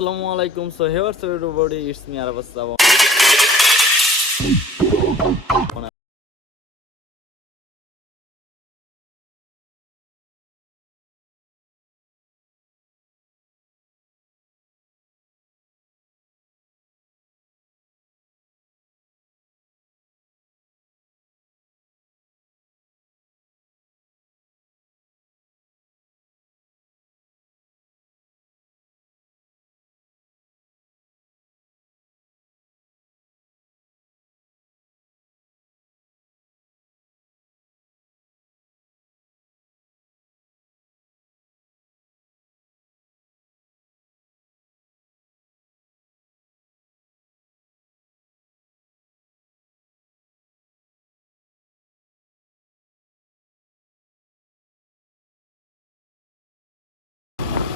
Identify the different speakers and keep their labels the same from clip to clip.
Speaker 1: আসসালামু আলাইকুম। So hey so everybody it's me Arafat Saba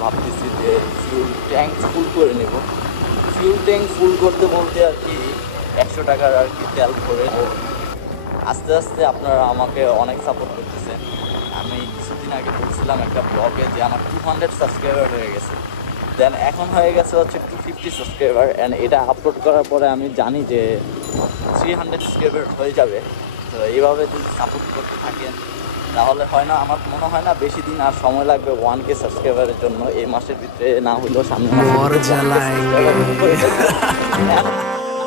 Speaker 1: ভাবতেছি যে ফিউল ট্যাঙ্ক ফুল করে নেব। ফিউল ট্যাঙ্ক ফুল করতে বলতে আর কি একশো টাকার আর কি তেল করে আস্তে আস্তে আপনারা আমাকে অনেক সাপোর্ট করতেছেন। আমি কিছুদিন আগে বলছিলাম একটা ব্লগে যে আমার টু হান্ড্রেড সাবস্ক্রাইবার হয়ে গেছে। দেন এখন হয়ে গেছে হচ্ছে টু ফিফটি সাবস্ক্রাইবার অ্যান্ড এটা আপলোড করার পরে আমি জানি যে থ্রি হান্ড্রেড সাবস্ক্রাইবার হয়ে যাবে। তো এইভাবে যদি সাপোর্ট করতে থাকেন তাহলে হয় না আমার মনে হয় না বেশি দিন আর সময় লাগবে ওয়ান কে সাবস্ক্রাইবারের জন্য। এই মাসের ভিতরে না হইলেও সামনে।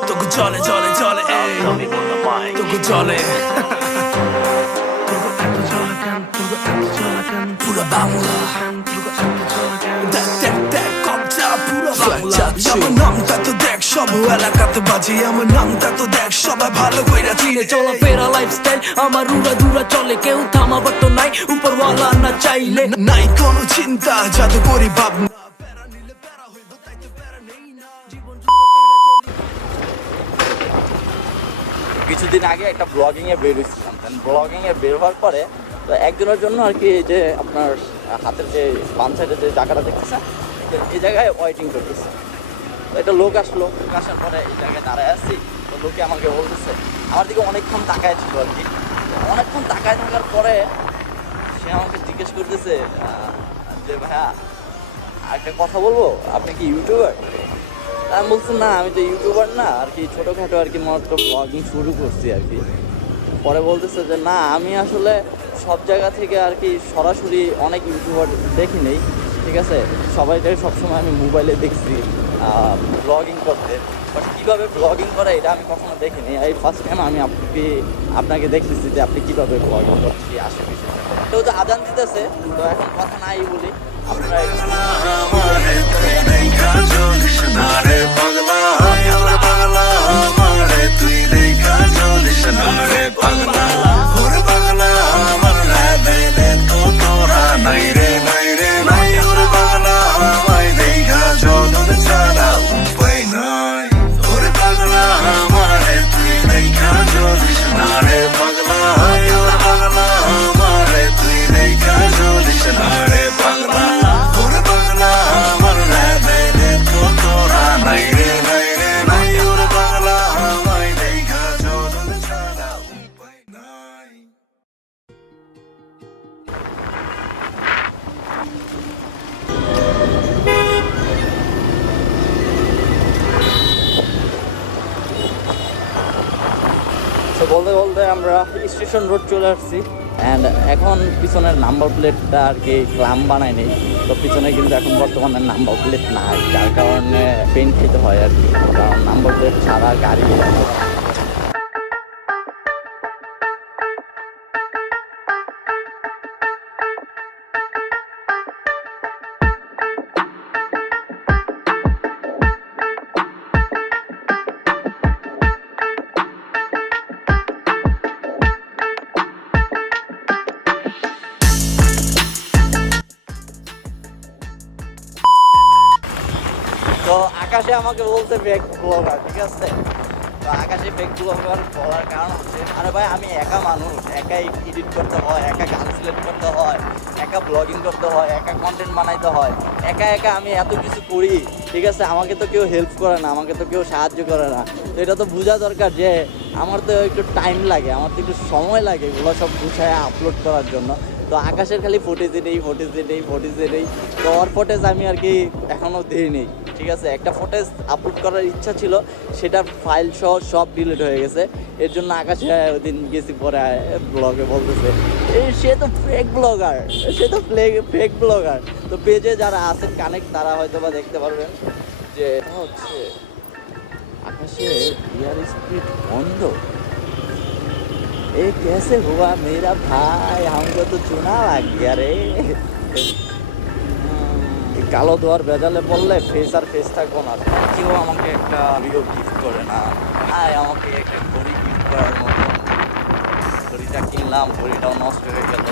Speaker 2: তোকে চলে চলে চলে তোকে চলে পুরো বাংলা। দেখ দেখ দেখ কবজা পুরো বাংলা। আমার নামটা তো দেখ। সব এলাকাতে বাজি আমার নামটা তো দেখ, সবাই ভালো কইরা চিনে।
Speaker 3: চলা ফেরা লাইফস্টাইল আমার দুরা চলে, কেউ থামাবার তো নাই, উপরওয়ালা না চাইলে।
Speaker 2: নাই কোনো চিন্তা জাদু করি ভাবনা
Speaker 1: কিছুদিন আগে একটা ব্লগিংয়ে দেন ব্লগিংয়ে বের হওয়ার পরে, তো একজনের জন্য আর কি যে আপনার হাতের যে বাম সাইডে যে জায়গাটা দেখতেছেন তো এই জায়গায় ওয়েটিং করতেছে। একটা লোক আসলো, লোক আসার পরে এই জায়গায় দাঁড়ায় আছি। তো লোকে আমাকে বলতেছে, আমার দিকে অনেকক্ষণ তাকায় ছিল আর কি। অনেকক্ষণ তাকায় থাকার পরে সে আমাকে জিজ্ঞেস করতেছে যে ভাইয়া একটা কথা বলব? আপনি কি ইউটিউবার? আমি বলছি, না, আমি তো ইউটিউবার না, আর কি ছোটোখাটো আর কি মাত্র ব্লগিং শুরু করছি আর কি। পরে বলতেছে যে, না, আমি আসলে সব জায়গা থেকে আর কি সরাসরি অনেক ইউটিউবার দেখি নেই। ঠিক আছে সবাইকে সবসময় আমি মোবাইলে দেখছি ব্লগিং করতে বাট কীভাবে ব্লগিং করে এটা আমি কখনো দেখিনি এই ফার্স্ট টাইম আমি আপনি আপনাকে দেখতেছি যে আপনি কীভাবে ব্লগিং করছি আসে তো তো আদান দিতেছে তো এখন কথা নাই বলি আপনারা তো বলতে বলতে আমরা স্টেশন রোড চলে আসছি। অ্যান্ড এখন পিছনের নাম্বার প্লেটটা আর কি ক্লাম বানায় নেই। তো পিছনে কিন্তু এখন বর্তমানে নাম্বার প্লেট নাই, যার কারণে পেন খেতে হয় আর কি। কারণ নাম্বার প্লেট ছাড়া গাড়ি তো আকাশে আমাকে বলতে ফেক ব্লগার ঠিক আছে? তো আকাশে ফেক ব্লগার বলার কারণ হচ্ছে, আরে ভাই, আমি একা মানুষ, একাই এডিট করতে হয়, একা গান সিলেক্ট করতে হয়, একা ব্লগিং করতে হয়, একা কন্টেন্ট বানাইতে হয়, একা একা আমি এত কিছু করি, ঠিক আছে? আমাকে তো কেউ হেল্প করে না, আমাকে তো কেউ সাহায্য করে না। তো এটা তো বোঝা দরকার যে আমার তো একটু টাইম লাগে, আমার তো একটু সময় লাগে এগুলো সব গুছায় আপলোড করার জন্য। তো আকাশের খালি ফুটেজে নেই ফুটেজে নেই ফুটেজে নেই তো ওর ফুটেজ আমি আর কি এখনও দিইনি ঠিক আছে একটা ফুটেজ আপলোড করার ইচ্ছা ছিল সেটার ফাইল সহ সব ডিলিট হয়ে গেছে এর জন্য আকাশে ওদিন গেছি পরে ব্লগে বলতেছে এই সে তো ফেক ব্লগার সে তো ফেক ব্লগার তো পেজে যারা আছেন কানেক্ট তারা হয়তো বা দেখতে পারবেন যে এটা হচ্ছে আকাশে এয়ার স্পিড বন্ধ ए कैसे हुआ मेरा भाई हमको तो चुना लग गया रे এই কালো দোয়ার ভেজালে পড়লে ফেস আর ফেস থাকব না। কেউ আমাকে একটা ভিডিও গিফট করে না। আয় আমাকে একটা ঘড়ি গিফট করার মতো। ঘড়িটা কিনলাম ঘড়িটাও নষ্ট হয়ে গেল।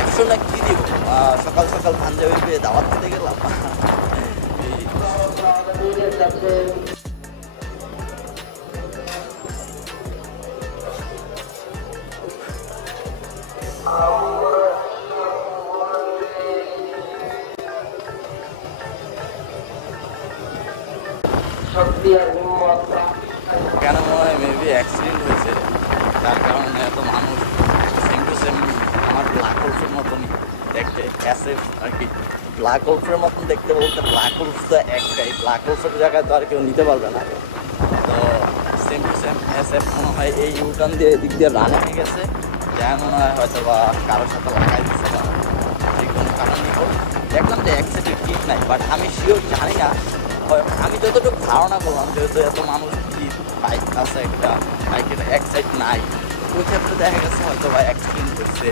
Speaker 1: একশো না কি দিব? সকাল সকাল পাঞ্জাবি পেয়ে দাওয়াত খেতে গেলাম। মেবি অ্যাক্সিডেন্ট হয়েছে, তার কারণে এত মানুষ সেম টু সেম আমার ব্ল্যাক হোলসের মতনই দেখতে অ্যাসেফ আর কি। ব্ল্যাক হোলসের মতন দেখতে বলতে ব্ল্যাক হোলস তো একটাই ব্ল্যাক হোলসের জায়গায় তো আর কেউ নিতে পারবে না। তো সেম টু সেম অ্যাসেফ মনে হয় এই ইউটার্ন দিয়ে এদিক দিয়ে রান হয়ে গেছে, যা মনে হয় হয়তো বা কারোর সাথে লাগাই দিচ্ছে না যে কোনো কারণেই হোক। দেখলাম যে অ্যাক্সিডেন্ট ঠিক নাই বাট আমি শিওর জানি না। আমি যতটুকু ধারণা করলাম, যেহেতু এত মানুষ কি বাইক আছে একটা বাইকের এক সাইড নাই ওই ক্ষেত্রে দেখা গেছে হয়তো বা অ্যাক্সিডেন্ট হচ্ছে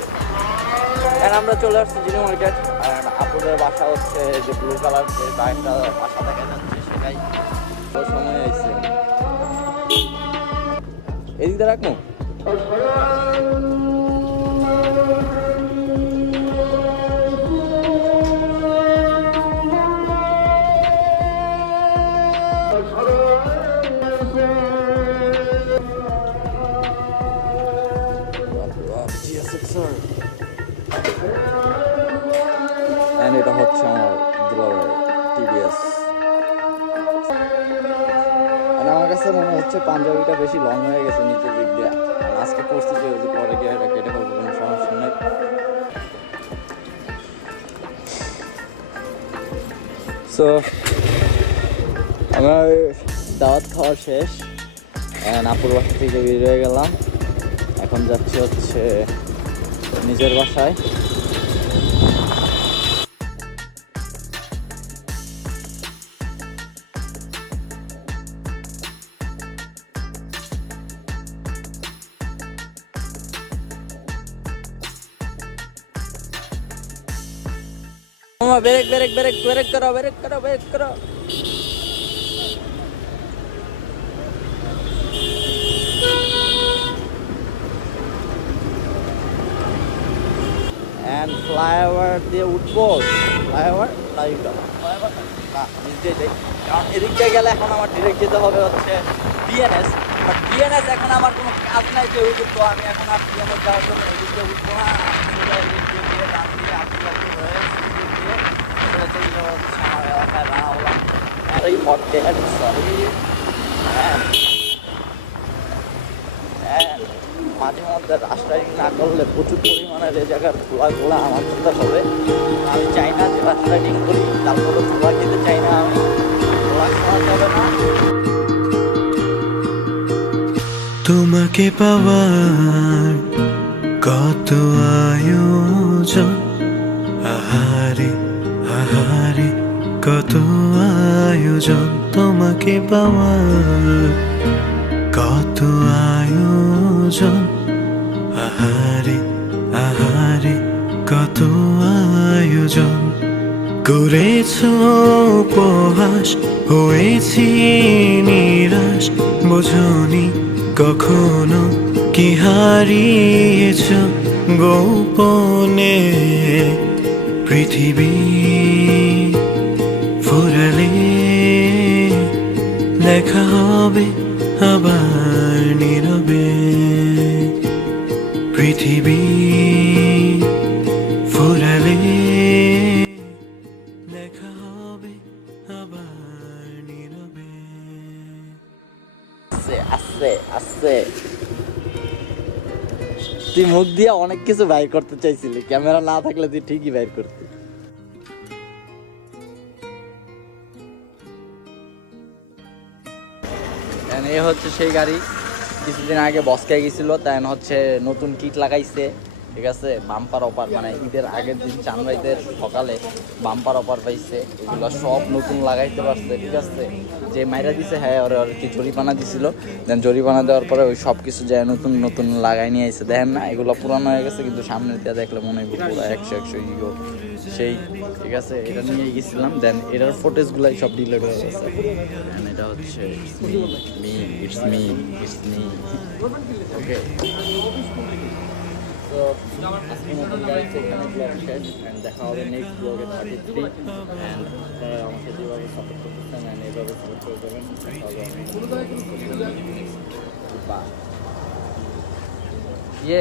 Speaker 1: আর আমরা চলে আসছি জিরো মার্কেট আর আপুদের বাসা হচ্ছে যে ব্লু কালার যে বাইকটা বাসা দেখা যাচ্ছে সেটাই। ওই সময় আইছে এদিকে রাখব? হচ্ছে পাঞ্জাবিটা বেশি লং হয়ে গেছে নিচের দিক দিয়ে। আজকে করছি যে পরে গিয়ে এটা কেটে ফেলব, কোনো সমস্যা নেই। সো আমার দাওয়াত খাওয়া শেষ। আপুর বাসা থেকে বের হয়ে গেলাম। এখন যাচ্ছি হচ্ছে নিজের বাসায়। ব্রেক ব্রেক ব্রেক ব্রেক করো ব্রেক করো ব্রেক করো। অ্যান্ড ফ্লাইওভার দিয়ে উঠবো। ফ্লাইওভার ফ্লাইওভার না দিয়ে যাই কারণ এদিক গেলে এখন আমার ডিরেক্ট যেতে হবে হচ্ছে এখন আমার কোনো কাজ নাই যে ওইদিক তো আমি এখন আর ওইদিক দিয়ে উঠবো না আমি সোজা এদিক দিয়ে গিয়ে ডান দিয়ে আটকে আটকে হয়ে সিঁড়ি দিয়ে মাঝে মধ্যে রাস্তায় না করলে প্রচুর পরিমাণে এই জায়গার ধোঁয়াগুলো আমার করতে হবে আমি চাই না যে রাস্তা রাইডিং করি তারপরে ধোঁয়া খেতে চাই না আমি খাওয়া যাবে না
Speaker 2: তোমাকে পাওয়ার কত আয়োজন? আহারে কত আয়োজন তোমাকে পাওয়ার, কত আয়োজন। আহারে আহারে কত আয়োজন। করেছ উপহাস, হয়েছি নিরাশ। বোঝনি কখনো কি হারিয়েছ গোপনে? পৃথিবী ফুরালে দেখা হবে আবার নীরবে। পৃথিবী ফুরালে দেখা হবে আবার
Speaker 1: তুই মুখ দিয়ে অনেক কিছু বাইর করতে চাইছিলি, ক্যামেরা না থাকলে তুই ঠিকই বাইর করতি। এ হচ্ছে সেই গাড়ি। কিছুদিন আগে বসকায় গেছিল তাই হচ্ছে নতুন কিট লাগাইছে। ঠিক আছে? বাম্পার অপার মানে ঈদের আগের দিন চানরাইদের সকালে বাম্পার অপার পাইছে। এগুলো সব নতুন লাগাইতে পারছে, ঠিক আছে? যে মাইরা দিছে হ্যাঁ ওরে আর কি জরিপানা দিছিল? দেন জরিপানা দেওয়ার পরে ওই সব কিছু যায় নতুন নতুন লাগাই নিয়ে আইছে, দেখেন না? এগুলো পুরানো হয়ে গেছে, কিন্তু সামনে দিয়ে দেখলে মনে হয় পুরো একশো একশো ইগো। সেই, ঠিক আছে? এটা নিয়ে গেছিলাম। দেন এটার ফুটেজগুলাই সব ডিলেট হয়ে গেছে। এটা হচ্ছে ওকে তো আজকের মতন গাইজ এখানে ব্লগ শেষ অ্যান্ড দেখা হবে নেক্সট ব্লগে থার্টি থ্রি অ্যান্ড আপনারা আমাকে যেভাবে সাপোর্ট করতেছেন অ্যান্ড এভাবে সাপোর্ট করে দেবেন দেখা হবে বাই